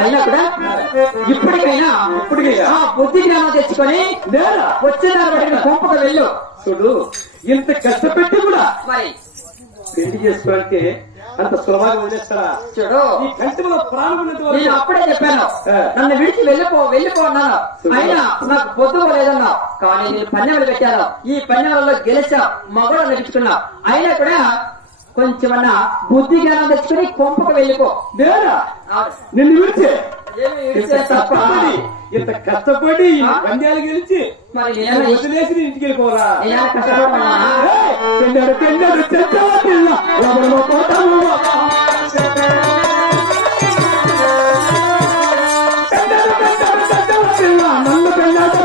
అయినా కూడా ఇప్పటికైనా బుద్ధి జ్ఞానం తెచ్చుకొని వచ్చేదాన్ని కొంపకు వెళ్ళు. చూడు, ఇంత కష్టపెట్టి కూడా మరి పెళ్లి చేసుకోవాలంటే అంత సులభంగా వదిలేస్తారా? చూడు, ఈ కంటిలో ప్రాణం నేను అప్పుడే చెప్పాను, నన్ను విడిచి వెళ్ళిపో అన్నాను. అయినా నాకు పొద్దు లేదన్నా. కానీ నేను పన్నెలు పెట్టాను. ఈ పన్నెలలో గెలిచా, మగడు నడుచుకున్నా. అయినా కూడా కొంచెమన్నా బుద్ధి జ్ఞానం తెచ్చుకుని కొంపకు వెళ్ళిపో. నిన్ను విడిచే తప్ప ఇంత కష్టపడి పంద్యాలు గెలిచి మరి వదిలేసి ఇంటికి వెళ్ళిపోరా? కష్టపడమన్నా పెళ్ళాడు పెళ్ళాడు నన్ను పెళ్ళాడు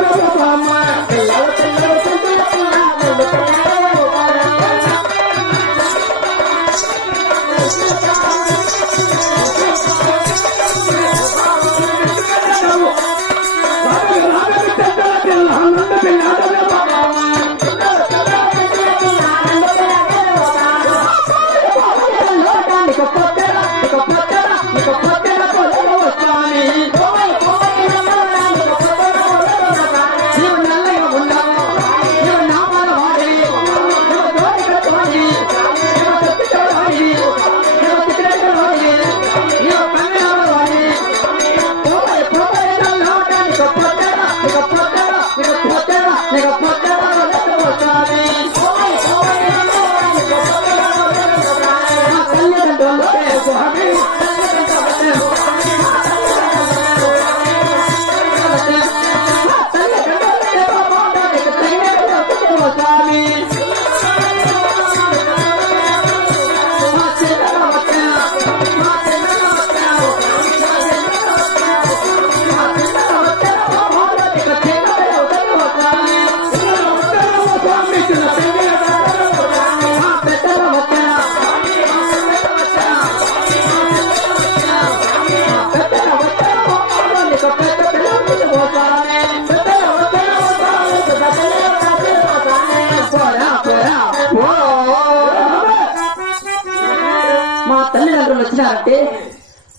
మా తల్లిదండ్రులు వచ్చినారంటే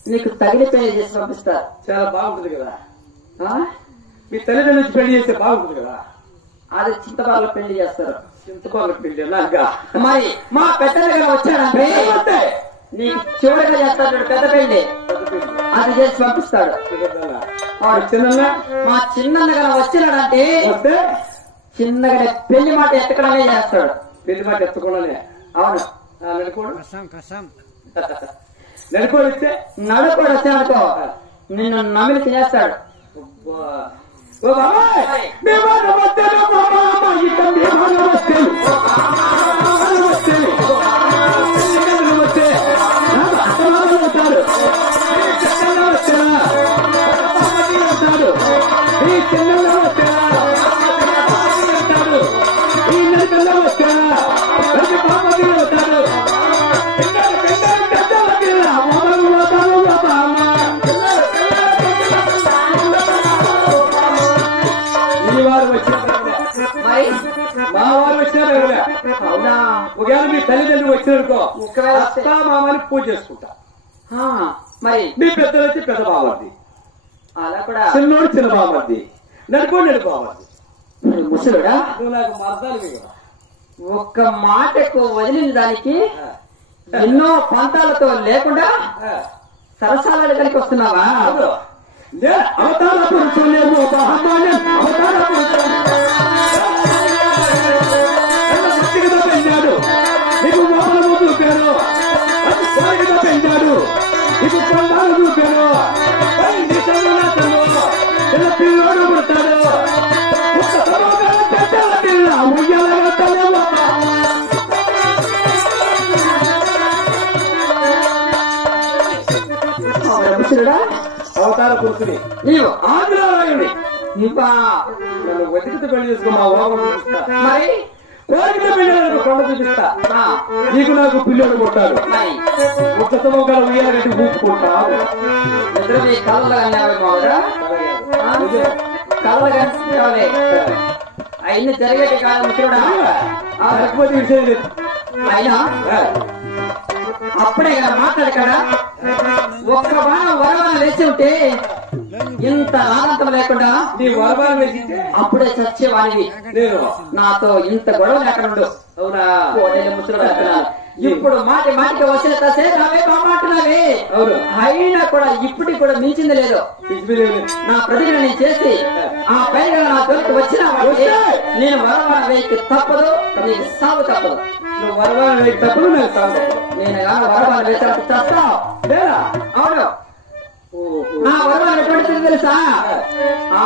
నీకు తగిన పెళ్లి చేసి పంపిస్తారు. చాలా బాగుంటుంది కదా. మీ తల్లిదండ్రులు నుంచి పెళ్లి చేస్తే బాగుంటుంది కదా. అది చింతపాల పెళ్లి చేస్తారు. చింతపాల పెళ్లి నాగా మరి మా పెద్దలుగా వచ్చాడంటే నీకు చివరిగా చేస్తాడు పెద్ద పెళ్లి. అది చేసి పంపిస్తాడు. మా చిన్నగా వచ్చినాడంటే చిన్నగా పెళ్లి మాట ఎత్తకడమే చేస్తాడు. పెళ్లి మాట ఎత్తకుండానే. అవును, నడుకోడు నడుకోడు ఇస్తే నడుకోడు వచ్చానుకో నిన్ను నమిలి తినేస్తాడు. ఒకవేళ మీ తల్లిదండ్రులు వచ్చిననుకో అత్త మామని పూజ చేసుకుంటా. మరి మీ పెద్దలు వచ్చి పెద్ద బామర్ది, అలా కూడా చిన్నోడు చిన్న బామర్ది, నడుకోండి నడుకోమర్ది. ముసలుడా నువ్వు నాకు మర్దాలి. ఒక్క మాటకు వదిలిన దానికి ఎన్నో పంతాలతో లేకుండా సరసాల దగ్గరికి వస్తున్నావా? అవతార పురుషులేమో అవతార పెంచాడు, నీకు మోహనము చూపాను, పెంచాడు, నీకు కొండాలు చూపాను, పిల్లోడు పుడతాడు. అవతార పురుషుని నీవు ఆంధ్రారాయుడి నీవా? నన్ను వెతికితే పెళ్లి చేసుకో. మా ఓరం మరి కోరిక పిల్లలకు కొండ చూపిస్తా. నీకు నాకు పిల్లలు కొట్టారు. ఒక్క సమోకాల ఉయ్యాలంటే ఊపుకుంటావు. ఇద్దరు మీ కళ్ళలో అన్నావి మామూలుగా కళ్ళలో కనిపించాలి. అయిన జరిగేటి కాలం చూడా అయినా అప్పుడే కదా మాట్లాడకడా ఒక్క బాణం వరవాన వేసి ఉంటే ఇంత ఆనందం లేకుండా నీ వరవాన వేసింటే అప్పుడే చచ్చేవాడివి. నేను నాతో ఇంత గొడవ లేకుండా అవునా ముసలు ఇప్పుడు మాటి మాటికి వస్తే తసేవే మాట్లాడుతున్నావే. అవును. అయినా కూడా ఇప్పటికి కూడా మించింది లేదు. నా ప్రతిజ్ఞ నేను చేసి ఆ పైగా నా తొలికి వచ్చినా నేను వరవాన వేయకి తప్పదు, నీకు సాగు తప్పదు. నువ్వు వరవాన వేయకి తప్పదు, నాకు సాగు. నేను వరవాన వేసాను చేస్తావు. అవును. నా వరవాన ఎటువంటిది తెలుసా? ఆ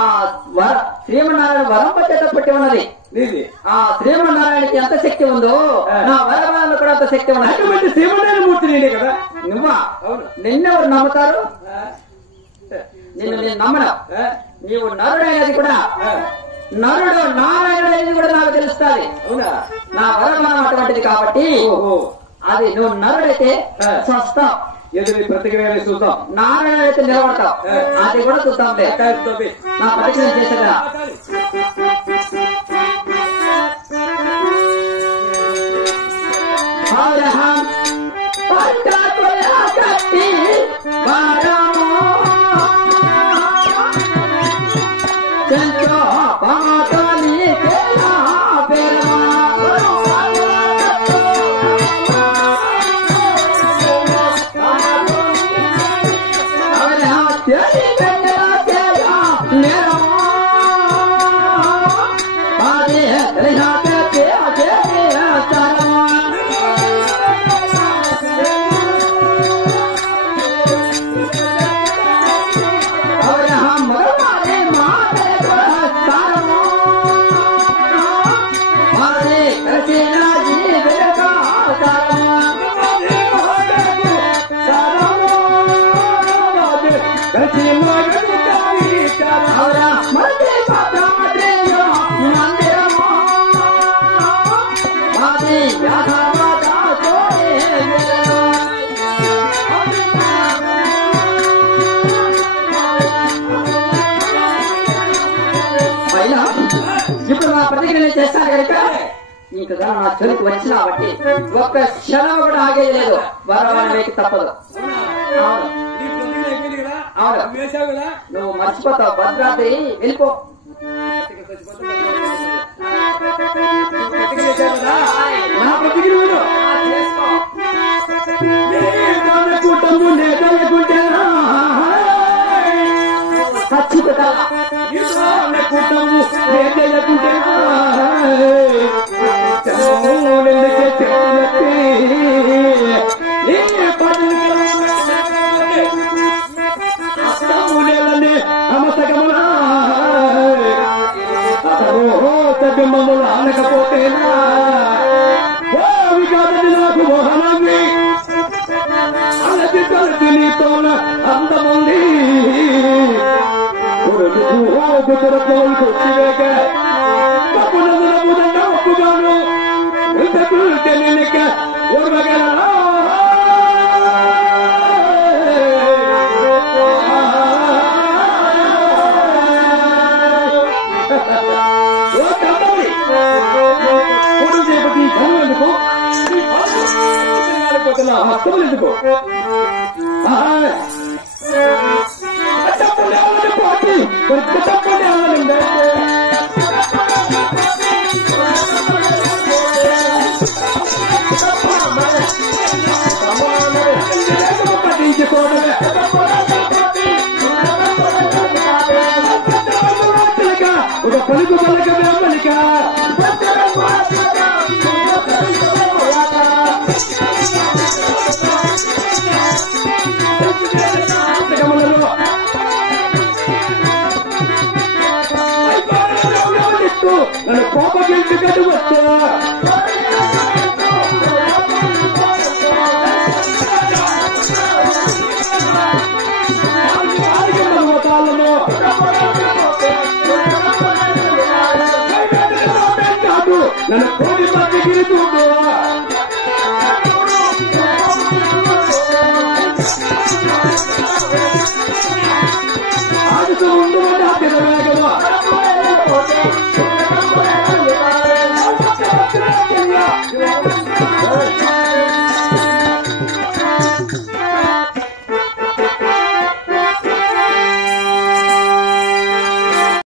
శ్రీమన్నారాయణ వరం పట్టేట పట్టి ఉన్నది. ఆ శ్రీమన్నారాయణకి ఎంత శక్తి ఉందో నా వరవాళ్ళు కూడా అంత శక్తి ఉన్నది. అటువంటి శ్రీమన్నారాయణ మూర్తి నేనే కదా. నువ్వా? నిన్నెవరు నమ్ముతారు? నిన్ను నేను నమ్మను. నీవు నరుడైనది కూడా నరుడు నారాయణుడైనది కూడా నాకు తెలుస్తుంది. అవునా? నా వరమానం అటువంటిది కాబట్టి అది నువ్వు నరుడైతే స్వస్థం, ఎదురు ప్రతిక్రియ చూద్దాం. నారాయణ అయితే నిలబడతావు, అది కూడా చూద్దాం. నా ప్రతిజ్ఞ చేసేదా ఇప్పుడు నా ప్రతిజ్ఞ చేస్తాను కనుక నీకు నా చెరుకు వచ్చిన బట్టి ఒక్క క్షణం కూడా ఆగేది లేదు. వరవాన వేకి తప్పదు. అవును, నువ్వు మర్చిపోతావు. భద్రాద్రి వెళ్ళిపో. నా ప్రతిక్రియ కుటుంబు చేయకుంటే అమసగమునా బింబములు ఆనకపోతేనా కాదని నాకు మోహనాన్ని అలసి తలసి నీతోన అందముంది కొట్టివేక తప్పునందున ఒప్పుగాను తెలియక ఊర్వగలరా ఎందుకో పార్టీ ఒక పలుకు పలక వెంబలిక నన్ను కోప గెలుచుకట్టు వచ్చా నన్ను కోటి పట్టి గిరితుందో ఆడుతూ ఉండు తినవేగమా